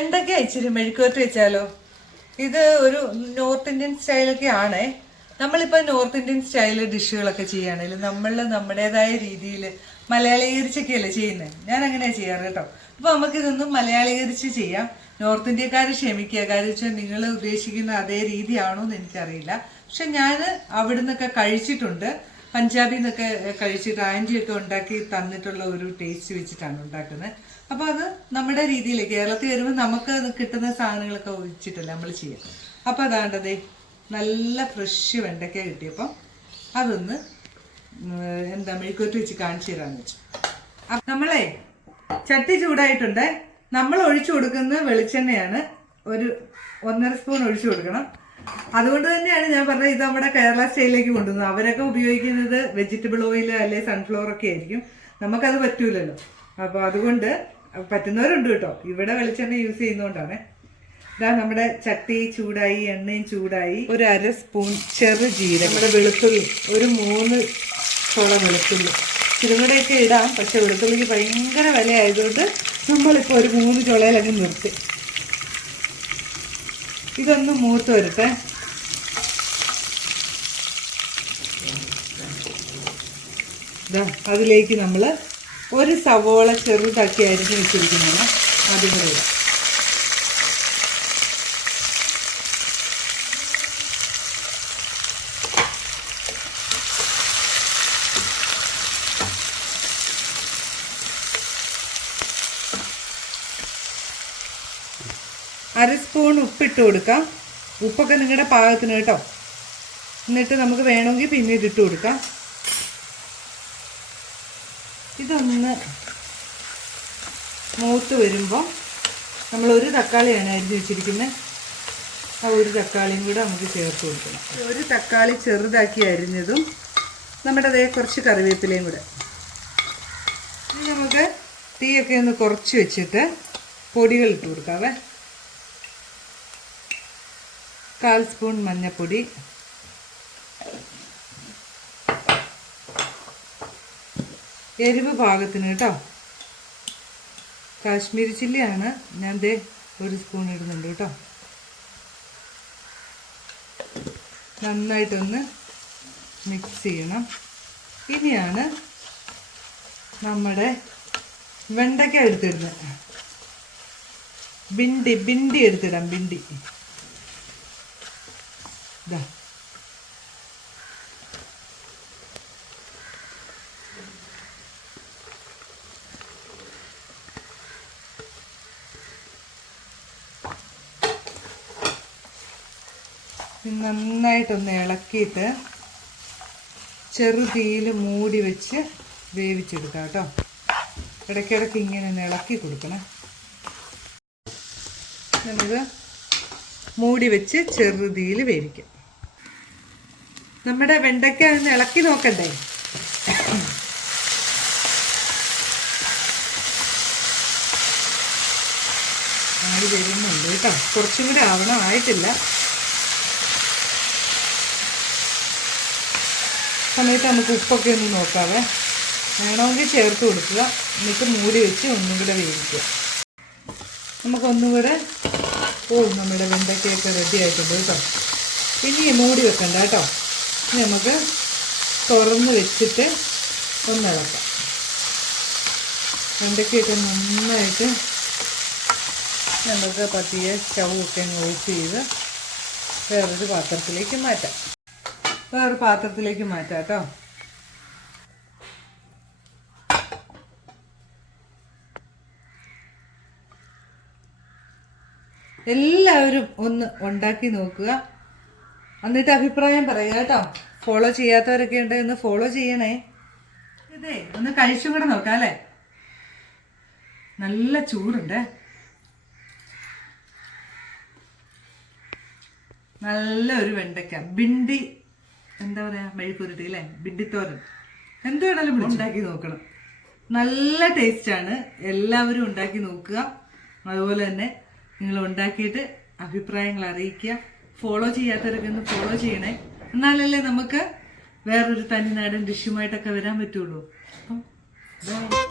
വെണ്ടയ്ക്ക ഇച്ചിരി മെഴുക്കുവരട്ടി വെച്ചാലോ? ഇത് ഒരു നോർത്ത് ഇന്ത്യൻ സ്റ്റൈലൊക്കെ ആണേ. നമ്മളിപ്പോൾ നോർത്ത് ഇന്ത്യൻ സ്റ്റൈൽ ഡിഷുകളൊക്കെ ചെയ്യുകയാണെങ്കിൽ നമ്മൾ നമ്മുടേതായ രീതിയിൽ മലയാളീകരിച്ചൊക്കെയല്ലേ ചെയ്യുന്നത് ഞാൻ അങ്ങനെയാണ് ചെയ്യാറ് കേട്ടോ. അപ്പോൾ നമുക്കിതൊന്നും മലയാളീകരിച്ച് ചെയ്യാം. നോർത്ത് ഇന്ത്യക്കാർ ക്ഷമിക്കുക. കാര്യം വെച്ചാൽ നിങ്ങൾ ഉദ്ദേശിക്കുന്ന അതേ രീതിയാണോ എന്ന് എനിക്കറിയില്ല. പക്ഷെ ഞാൻ അവിടുന്നൊക്കെ കഴിച്ചിട്ടുണ്ട്. പഞ്ചാബിൽ നിന്നൊക്കെ കഴിച്ചിട്ട് ആന്റിയൊക്കെ ഉണ്ടാക്കി തന്നിട്ടുള്ള ഒരു ടേസ്റ്റ് വെച്ചിട്ടാണ് ഉണ്ടാക്കുന്നത്. അപ്പോൾ അത് നമ്മുടെ രീതിയിൽ കേരളത്തിൽ വരുമ്പോൾ നമുക്ക് കിട്ടുന്ന സാധനങ്ങളൊക്കെ വെച്ചിട്ടല്ല നമ്മൾ ചെയ്യാം. അപ്പോൾ അതാണ്ടതേ നല്ല ഫ്രഷ് വെണ്ടയ്ക്ക കിട്ടിയപ്പോൾ അതൊന്ന് എന്താ മെഴുക്കോട്ട് വെച്ച് കാണിച്ചു തരാമെന്ന് വെച്ചു. നമ്മളെ ചട്ടി ചൂടായിട്ടുണ്ട്. നമ്മൾ ഒഴിച്ചു കൊടുക്കുന്ന വെളിച്ചെണ്ണയാണ് ഒരു ഒന്നര സ്പൂൺ ഒഴിച്ചു കൊടുക്കണം. അതുകൊണ്ട് തന്നെയാണ് ഞാൻ പറഞ്ഞത് ഇത് നമ്മുടെ കേരള സ്റ്റൈലിലേക്ക് കൊണ്ടുവന്നത്. അവരൊക്കെ ഉപയോഗിക്കുന്നത് വെജിറ്റബിൾ ഓയിൽ അല്ലെ സൺഫ്ലവർ ഒക്കെ ആയിരിക്കും. നമുക്കത് പറ്റൂലല്ലോ. അപ്പോൾ അതുകൊണ്ട് പറ്റുന്നവരുണ്ട് കേട്ടോ. ഇവിടെ വെളിച്ചെണ്ണ യൂസ് ചെയ്യുന്നതുകൊണ്ടാണ് ഇതാ നമ്മുടെ ചട്ടി ചൂടായി എണ്ണയും ചൂടായി. ഒരു അര സ്പൂൺ ചെറു ജീരകം. നമ്മുടെ വെളുത്തുള്ളി. ഒരു മൂന്ന് ചോള വെളുത്തുള്ളി. ചുരുങ്ങടയൊക്കെ ഇടാം. പക്ഷെ വെളുത്തുള്ളിക്ക് ഭയങ്കര വില ആയതുകൊണ്ട് നമ്മളിപ്പോൾ ഒരു മൂന്ന് ചുളയിലങ്ങ് നിർത്തി. ഇതൊന്ന് മൂത്ത് വരുത്തെ. അതിലേക്ക് നമ്മൾ ഒരു സവോള ചെറുതാക്കി അരിഞ്ഞ് വെച്ചിരിക്കുന്നത് അതും കൂടെ അര സ്പൂൺ ഉപ്പിട്ട് കൊടുക്കാം. ഉപ്പൊക്കെ നിങ്ങളുടെ പാകത്തിന് കേട്ടോ. എന്നിട്ട് നമുക്ക് വേണമെങ്കിൽ പിന്നെ ഇട്ട് കൊടുക്കാം. ഇതൊന്ന് മൂത്ത് വരുമ്പോൾ നമ്മൾ ഒരു തക്കാളിയാണ് അരിഞ്ഞ് വെച്ചിരിക്കുന്നത് ആ ഒരു തക്കാളിയും കൂടെ നമുക്ക് ചേർത്ത് കൊടുക്കണം. ഒരു തക്കാളി ചെറുതാക്കി അരിഞ്ഞതും നമ്മുടെ അതേ കുറച്ച് കറിവേപ്പിലയും കൂടെ. ഇനി നമുക്ക് തീയൊക്കെ ഒന്ന് കുറച്ച് വെച്ചിട്ട് പൊടികൾ ഇട്ട് കൊടുക്കാവേ. കാൽ സ്പൂൺ മഞ്ഞൾപ്പൊടി എരിവ് പാകത്തിന് കേട്ടോ. കാശ്മീരി ചില്ലിയാണ്. ഞാൻ ദേ ഒരു സ്പൂൺ ഇടുന്നുണ്ട് കേട്ടോ. നന്നായിട്ടൊന്ന് മിക്സ് ചെയ്യണം. ഇനിയാണ് നമ്മുടെ വെണ്ടയ്ക്ക എടുത്തിടുന്നത്. ബിണ്ടി ബിണ്ടി എടുത്തിടാം ബിണ്ടി. ഇത് നന്നായിട്ടൊന്ന് ഇളക്കിയിട്ട് ചെറുതീയിൽ മൂടി വെച്ച് വേവിച്ചെടുക്കാം കേട്ടോ. ഇടയ്ക്കിടയ്ക്ക് ഇങ്ങനെ ഒന്ന് ഇളക്കി കൊടുക്കണം. നമുക്ക് മൂടി വെച്ച് ചെറുതീയിൽ വേവിക്കും. നമ്മുടെ വെണ്ടയ്ക്ക ഒന്ന് ഇളക്കി നോക്കണ്ടേ? ആയി വരുന്നുണ്ട് കേട്ടോ. കുറച്ചും കൂടി ആവണം. ആയിട്ടില്ല. സമയത്ത് നമുക്ക് ഉപ്പൊക്കെ ഒന്ന് നോക്കാവേ. വേണമെങ്കിൽ ചേർത്ത് കൊടുക്കുക. എന്നിട്ട് മൂടി വെച്ച് ഒന്നും കൂടെ വേവിക്കുക. നമുക്കൊന്നും കൂടെ ഓ നമ്മുടെ വെണ്ടയ്ക്കയൊക്കെ റെഡി ആയിട്ടുണ്ട് കേട്ടോ. ഇനി മൂടി വെക്കണ്ട കേട്ടോ. ഇനി നമുക്ക് തുറന്ന് വെച്ചിട്ട് ഒന്ന് ഇളക്കാം. വെണ്ടയ്ക്കയൊക്കെ നന്നായിട്ട് നമുക്ക് പതിയെ സ്റ്റൗ ഒക്കെ അങ്ങ് ഓഫ് ചെയ്ത് വേറൊരു പാത്രത്തിലേക്ക് മാറ്റാം. വേറൊരു പാത്രത്തിലേക്ക് മാറ്റാം കേട്ടോ. എല്ലാവരും ഒന്ന് ഉണ്ടാക്കി നോക്കുക. എന്നിട്ട് അഭിപ്രായം പറയുക കേട്ടോ. ഫോളോ ചെയ്യാത്തവരൊക്കെ ഉണ്ട് ഒന്ന് ഫോളോ ചെയ്യണേ. ഇതേ ഒന്ന് കഴിച്ചും കൂടെ നോക്കാം അല്ലേ? നല്ല ചൂടുണ്ട്. നല്ല ഒരു വെണ്ടയ്ക്ക. ബിണ്ടി എന്താ പറയാ മെഴുക്കുരുട്ടി അല്ലേ? ബിണ്ടിത്തോരൻ. എന്ത് ഉണ്ടാക്കി നോക്കണം. നല്ല ടേസ്റ്റാണ് എല്ലാവരും ഉണ്ടാക്കി നോക്കുക. അതുപോലെ തന്നെ നിങ്ങൾ ഉണ്ടാക്കിയിട്ട് അഭിപ്രായങ്ങൾ അറിയിക്കുക. ഫോളോ ചെയ്യാത്തവരൊക്കെ ഒന്ന് ഫോളോ ചെയ്യണേ. എന്നാലല്ലേ നമുക്ക് വേറൊരു തനിനാടൻ ഡിഷുമായിട്ടൊക്കെ വരാൻ പറ്റുള്ളൂ. അപ്പം.